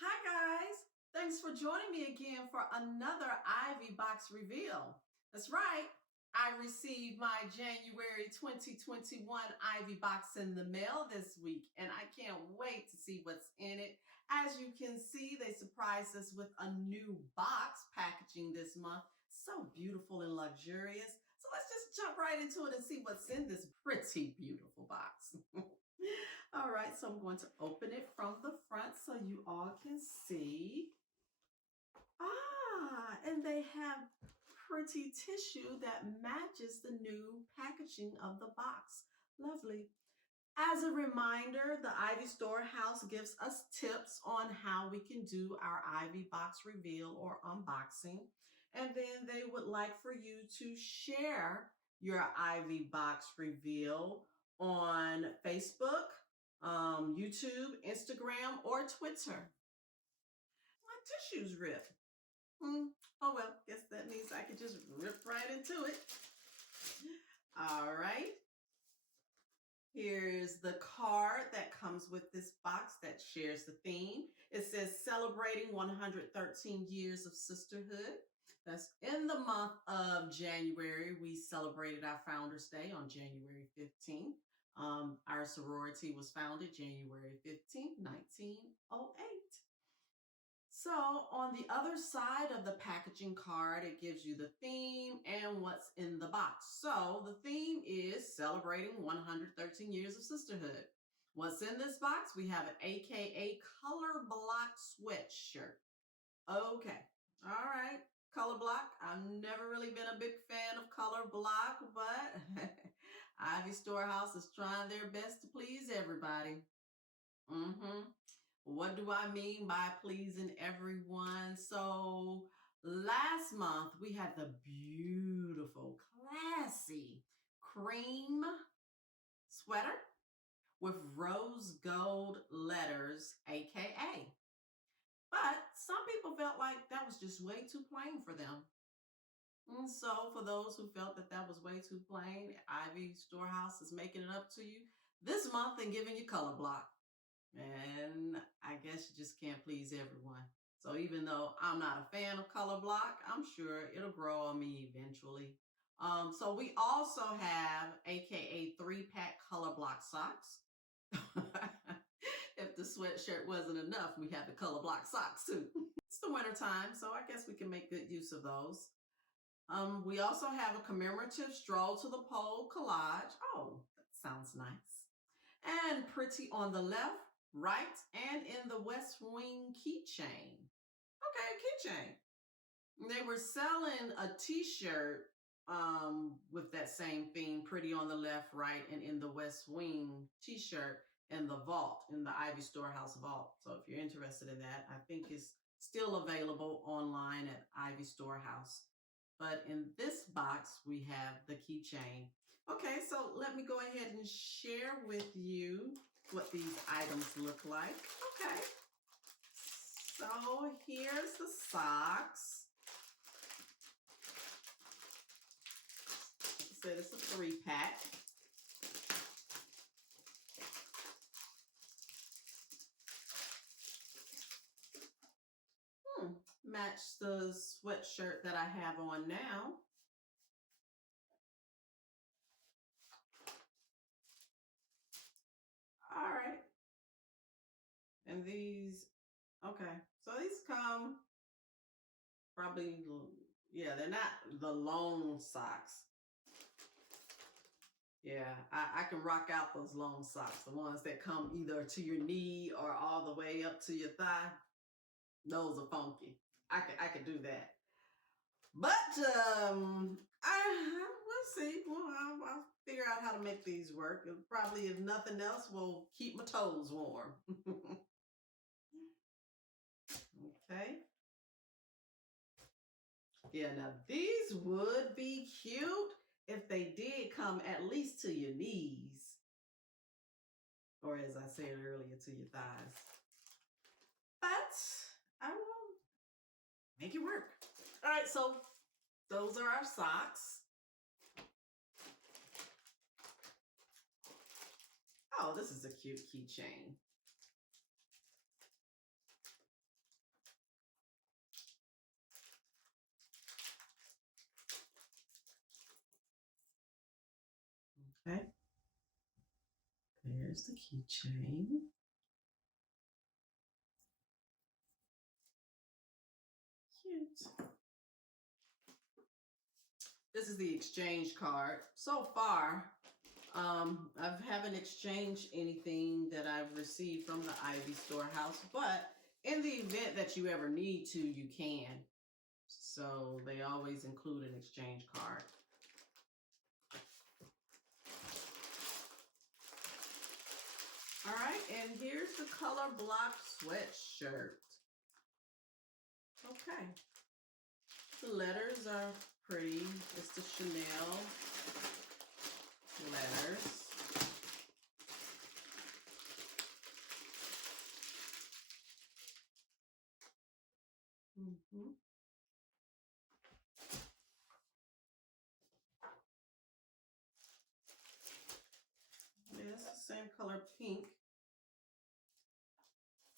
Hi guys, thanks for joining me again for another Ivy box reveal. That's right, I received my January 2021 Ivy box in the mail this week and I can't wait to see what's in it. As you can see, they surprised us with a new box packaging this month. So beautiful and luxurious. So let's just jump right into it and see what's in this pretty beautiful box. All right, so I'm going to open it from the front so you all can see. And they have pretty tissue that matches the new packaging of the box. Lovely. As a reminder, the Ivy Storehouse gives us tips on how we can do our Ivy box reveal or unboxing. And then they would like for you to share your Ivy box reveal on Facebook, YouTube, Instagram, or Twitter. My tissue's ripped. Oh well, guess that means I can just rip right into it. All right. Here's the card that comes with this box that shares the theme. It says celebrating 113 years of sisterhood. That's in the month of January. We celebrated our Founders Day on January 15th. Our sorority was founded January 15th, 1908. So on the other side of the packaging card, it gives you the theme and what's in the box. So the theme is celebrating 113 years of sisterhood. What's in this box? We have an AKA Colorblock Sweatshirt. Okay, all right, Colorblock. I've never really been a big fan of Colorblock, but Ivy Storehouse is trying their best to please everybody. What do I mean by pleasing everyone? So last month we had the beautiful, classy cream sweater with rose gold letters, AKA. But some people felt like that was just way too plain for them. And so for those who felt that that was way too plain, Ivy Storehouse is making it up to you this month and giving you color block. And I guess you just can't please everyone. So even though I'm not a fan of color block, I'm sure it'll grow on me eventually. So we also have AKA 3-pack Colorblock socks. If the sweatshirt wasn't enough, we have the Colorblock socks too. It's the winter time, so I guess we can make good use of those. We also have a commemorative Stroll to the Pole collage. Oh, that sounds nice. And pretty on the left, right, and in the West Wing keychain. Okay, keychain. They were selling a t-shirt with that same theme, pretty on the left, right, and in the West Wing t-shirt in the vault, in the Ivy Storehouse vault. So if you're interested in that, I think it's still available online at Ivy Storehouse. But in this box, we have the keychain. Okay, so let me go ahead and share with you what these items look like. Okay, so here's the socks. It said it's a 3-pack. Match the sweatshirt that I have on now. All right. And these, okay. So these come probably, yeah, they're not the long socks. Yeah, I can rock out those long socks, the ones that come either to your knee or all the way up to your thigh. Those are funky. I could do that. But we'll see. Well, I'll figure out how to make these work. And probably, if nothing else, will keep my toes warm. Okay. Yeah, now these would be cute if they did come at least to your knees. Or as I said earlier, to your thighs. But I will make it work. All right, so those are our socks. Oh, this is a cute keychain. Okay. There's the keychain. Cute. This is the exchange card. So far, I haven't exchanged anything that I've received from the Ivy Storehouse, but in the event that you ever need to, you can. So they always include an exchange card. All right, and here's the Colorblock Sweatshirt. Okay. The letters are pretty. It's the Chanel letters. Mm-hmm. Yeah, it's the same color pink.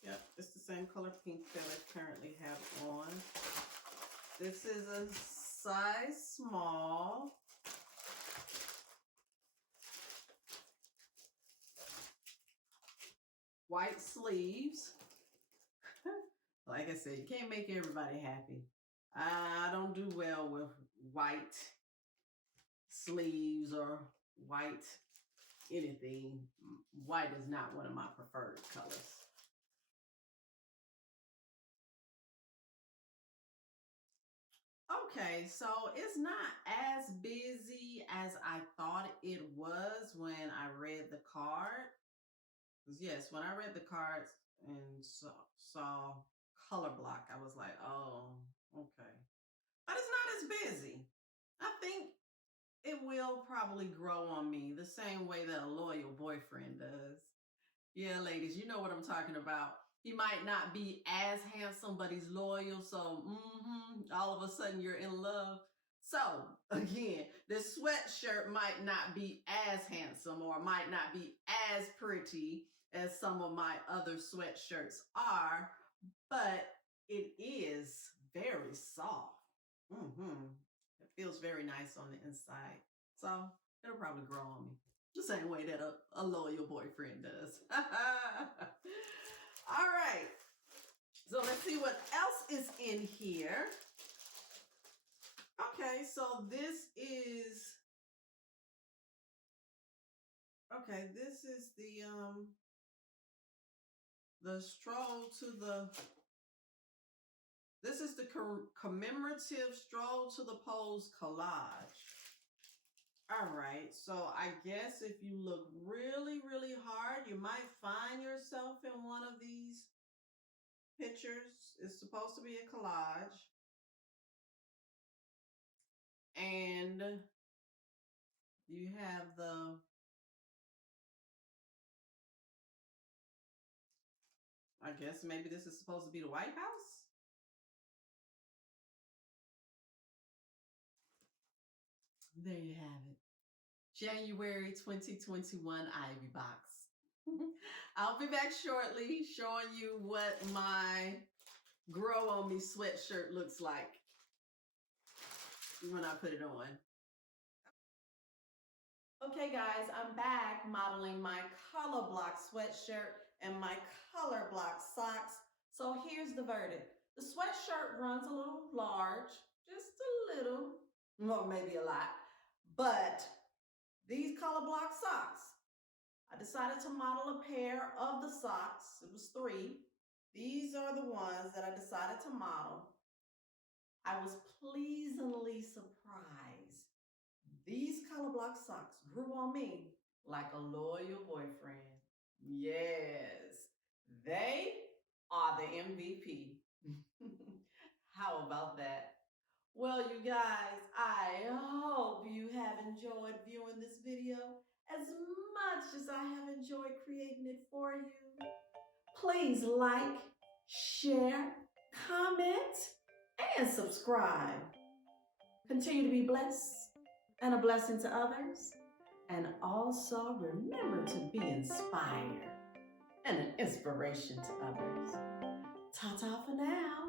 Yep, it's the same color pink that I currently have on. This is a size small. White sleeves. Like I said, you can't make everybody happy. I don't do well with white sleeves or white anything. White is not one of my preferred colors. Okay, so it's not as busy as I thought it was when I read the card. Because yes, when I read the cards and saw Colorblock, I was like, oh, okay. But it's not as busy. I think it will probably grow on me the same way that a loyal boyfriend does. Yeah, ladies, you know what I'm talking about. He might not be as handsome, but he's loyal. So all of a sudden you're in love. So again, this sweatshirt might not be as handsome or might not be as pretty as some of my other sweatshirts are, but it is very soft. It feels very nice on the inside. So it'll probably grow on me. The same way that a loyal boyfriend does. All right. So let's see what else is in here. Okay, so this is the stroll to the this is the commemorative stroll to the polls collage. All right, so I guess if you look really, really hard, you might find yourself in one of these pictures. It's supposed to be a collage. And you have I guess maybe this is supposed to be the White House. There you have it. January 2021 Ivy box. I'll be back shortly showing you what my Grow On Me sweatshirt looks like when I put it on. Okay guys, I'm back modeling my Colorblock sweatshirt and my Colorblock socks. So here's the verdict. The sweatshirt runs a little large, just a little, or maybe a lot, but these Colorblock socks, I decided to model a pair of the socks. It was 3. These are the ones that I decided to model. I was pleasantly surprised. These Colorblock socks grew on me like a loyal boyfriend. Yes, they are the MVP. How about that? Well, you guys, I hope you have enjoyed viewing this video as much as I have enjoyed creating it for you. Please like, share, comment, and subscribe. Continue to be blessed and a blessing to others. And also remember to be inspired and an inspiration to others. Ta-ta for now.